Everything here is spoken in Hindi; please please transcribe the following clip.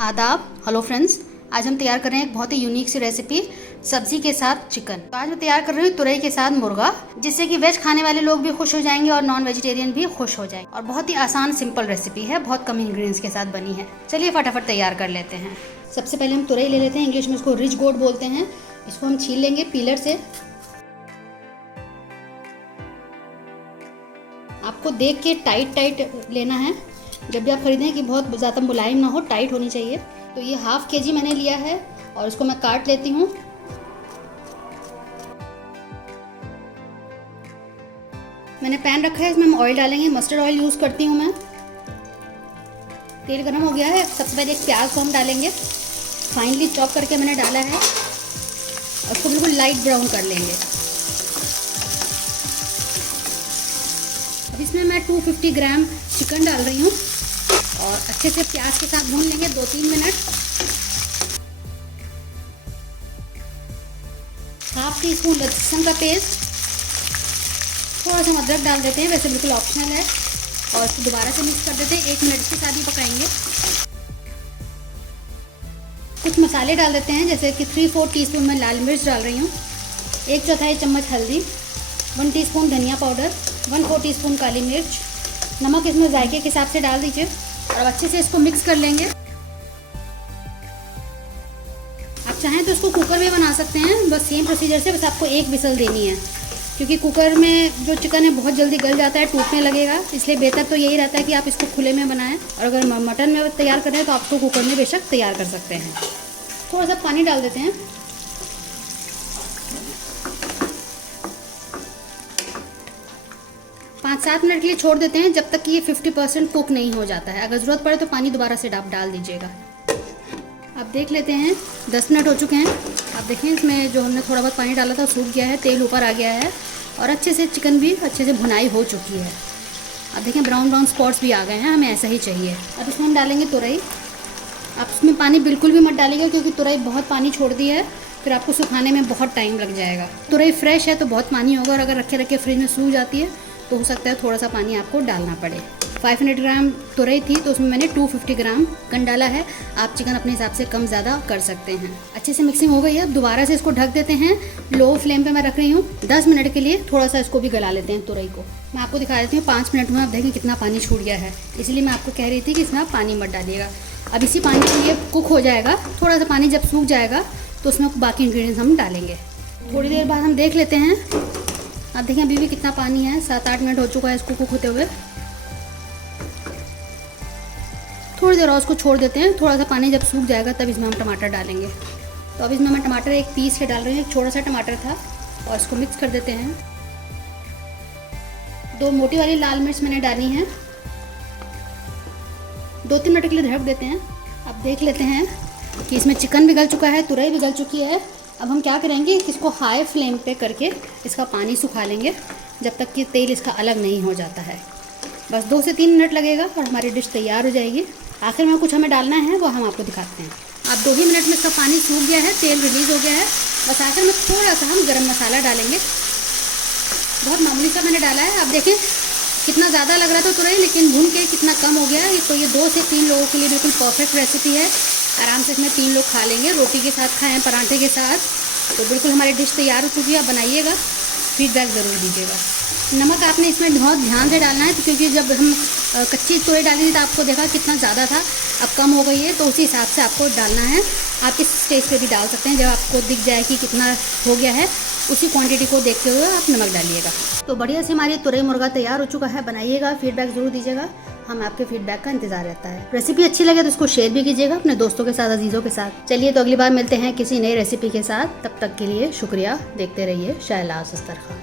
आदाब। हेलो फ्रेंड्स, आज हम तैयार कर रहे हैं एक बहुत ही यूनिक सी रेसिपी सब्जी के साथ चिकन। तो आज मैं तैयार कर रही हूँ तुरई के साथ मुर्गा, जिससे कि वेज खाने वाले लोग भी खुश हो जाएंगे और नॉन वेजिटेरियन भी खुश हो जाएंगे। और बहुत ही आसान सिंपल रेसिपी है, बहुत कम इंग्रेडिएंट्स के साथ बनी है। चलिए फटाफट तैयार कर लेते हैं। सबसे पहले हम तुरई ले लेते हैं, इंग्लिश में इसको रिच गोट बोलते हैं। इसको हम छील लेंगे पीलर से। आपको देख के टाइट लेना है, जब भी आप खरीदें कि बहुत ज़्यादा मुलायम ना हो, टाइट होनी चाहिए। तो ये हाफ केजी मैंने लिया है और इसको मैं काट लेती हूँ। मैंने पैन रखा है, इसमें हम ऑयल डालेंगे। मस्टर्ड ऑयल यूज़ करती हूँ मैं। तेल गर्म हो गया है। सबसे पहले एक प्याज को हम डालेंगे, फाइनली चॉप करके मैंने डाला है, और उसको बिल्कुल लाइट ब्राउन कर लेंगे। अब इसमें मैं 250 ग्राम चिकन डाल रही हूँ और अच्छे से प्याज के साथ भून लेंगे 2-3 मिनट। हाफ टी स्पून लहसुन का पेस्ट, थोड़ा सा अदरक डाल देते हैं, वैसे बिल्कुल ऑप्शनल है। और इसको दोबारा से मिक्स कर देते हैं, 1 मिनट इसके साथ ही पकाएंगे। कुछ मसाले डाल देते हैं, जैसे कि 3-4 टीस्पून मैं लाल मिर्च डाल रही हूँ, 1/4 चम्मच हल्दी, 1 टीस्पून धनिया पाउडर, 1/4 टीस्पून काली मिर्च, नमक इसमें जायके के हिसाब से डाल दीजिए और अच्छे से इसको मिक्स कर लेंगे। आप चाहें तो इसको कुकर में बना सकते हैं, बस सेम प्रोसीजर से, बस आपको 1 विसल देनी है, क्योंकि कुकर में जो चिकन है बहुत जल्दी गल जाता है, टूटने लगेगा। इसलिए बेहतर तो यही रहता है कि आप इसको खुले में बनाएं। और अगर मटन में तैयार कर रहे हैं तो आपको कुकर में बेशक तैयार कर सकते हैं। थोड़ा सा पानी डाल देते हैं। 5-7 मिनट के लिए छोड़ देते हैं, जब तक कि ये 50% कुक नहीं हो जाता है। अगर ज़रूरत पड़े तो पानी दोबारा से आप डाल दीजिएगा। अब देख लेते हैं, 10 मिनट हो चुके हैं। आप देखें, इसमें जो हमने थोड़ा बहुत पानी डाला था सूख गया है, तेल ऊपर आ गया है और अच्छे से चिकन भी अच्छे से भुनाई हो चुकी है। अब देखें, ब्राउन स्पॉट्स भी आ गए हैं, हमें ऐसा ही चाहिए। अब इसमें हम डालेंगे तुरई। आप इसमें पानी बिल्कुल भी मत डालिएगा, क्योंकि तुरई बहुत पानी छोड़ दी है, फिर आपको सुखाने में बहुत टाइम लग जाएगा। तुरई फ्रेश है तो बहुत पानी होगा, और अगर रखे रखे फ्रिज में सूख जाती है तो हो सकता है थोड़ा सा पानी आपको डालना पड़े। 500 ग्राम तुरई थी तो उसमें मैंने 250 ग्राम चिकन डाला है। आप चिकन अपने हिसाब से कम ज़्यादा कर सकते हैं। अच्छे से मिक्सिंग हो गई है। अब दोबारा से इसको ढक देते हैं, लो फ्लेम पे मैं रख रही हूँ 10 मिनट के लिए। थोड़ा सा इसको भी गला लेते हैं तुरई को। मैं आपको दिखा देती हूँ 5 मिनट में। आप देखें कितना पानी छूट गया है, इसलिए मैं आपको कह रही थी कि इसमें आप पानी मत डालिएगा। अब इसी पानी में ये कुक हो जाएगा। थोड़ा सा पानी जब सूख जाएगा तो उसमें बाकी इंग्रेडिएंट्स हम डालेंगे। थोड़ी देर बाद हम देख लेते हैं। आप देखें, अभी भी कितना पानी है, 7-8 मिनट हो चुका है इसको कुक होते हुए। थोड़ी देर और उसको छोड़ देते हैं। थोड़ा सा पानी जब सूख जाएगा तब इसमें हम टमाटर डालेंगे। तो अब इसमें मैं टमाटर एक पीस के डाल रही हूँ, एक छोटा सा टमाटर था, और इसको मिक्स कर देते हैं। 2 मोटी वाली लाल मिर्च मैंने डाली हैं। 2-3 मिनट के लिए ढक देते हैं। अब देख लेते हैं कि इसमें चिकन भी गल चुका है, तुरई भी गल चुकी है। अब हम क्या करेंगे, इसको हाई फ्लेम पे करके इसका पानी सुखा लेंगे, जब तक कि तेल इसका अलग नहीं हो जाता है। बस 2 से 3 मिनट लगेगा और हमारी डिश तैयार हो जाएगी। आखिर में कुछ हमें डालना है, वो हम आपको दिखाते हैं। अब 2 ही मिनट में इसका पानी सूख गया है, तेल रिलीज़ हो गया है। बस आखिर में थोड़ा सा हम गरम मसाला डालेंगे, बहुत मामूली सा मैंने डाला है। अब देखें कितना ज़्यादा लग रहा था तुरई, लेकिन भून के कितना कम हो गया है। तो ये 2 से 3 लोगों के लिए बिल्कुल परफेक्ट रेसिपी है। आराम से इसमें 3 लोग खा लेंगे, रोटी के साथ खाएं, पराठे के साथ। तो बिल्कुल हमारी डिश तैयार हो चुकी है। आप बनाइएगा, फीडबैक ज़रूर दीजिएगा। नमक आपने इसमें बहुत ध्यान से डालना है, क्योंकि जब हम कच्ची तुरई डाली थी तो आपको देखा कितना ज़्यादा था, अब कम हो गई है, तो उसी हिसाब से आपको डालना है। आप इस स्टेज पे भी डाल सकते हैं, जब आपको दिख जाए कि कितना हो गया है, उसी क्वांटिटी को देखते हुए आप नमक डालिएगा। तो बढ़िया से हमारी तुरई मुर्गा तैयार हो चुका है। बनाइएगा, फीडबैक ज़रूर दीजिएगा, हम आपके फीडबैक का इंतजार रहता है। रेसिपी अच्छी लगे तो इसको शेयर भी कीजिएगा अपने दोस्तों के साथ, अजीज़ों के साथ। चलिए, तो अगली बार मिलते हैं किसी नई रेसिपी के साथ। तब तक के लिए शुक्रिया। देखते रहिए शाहलाज अख्तर खान।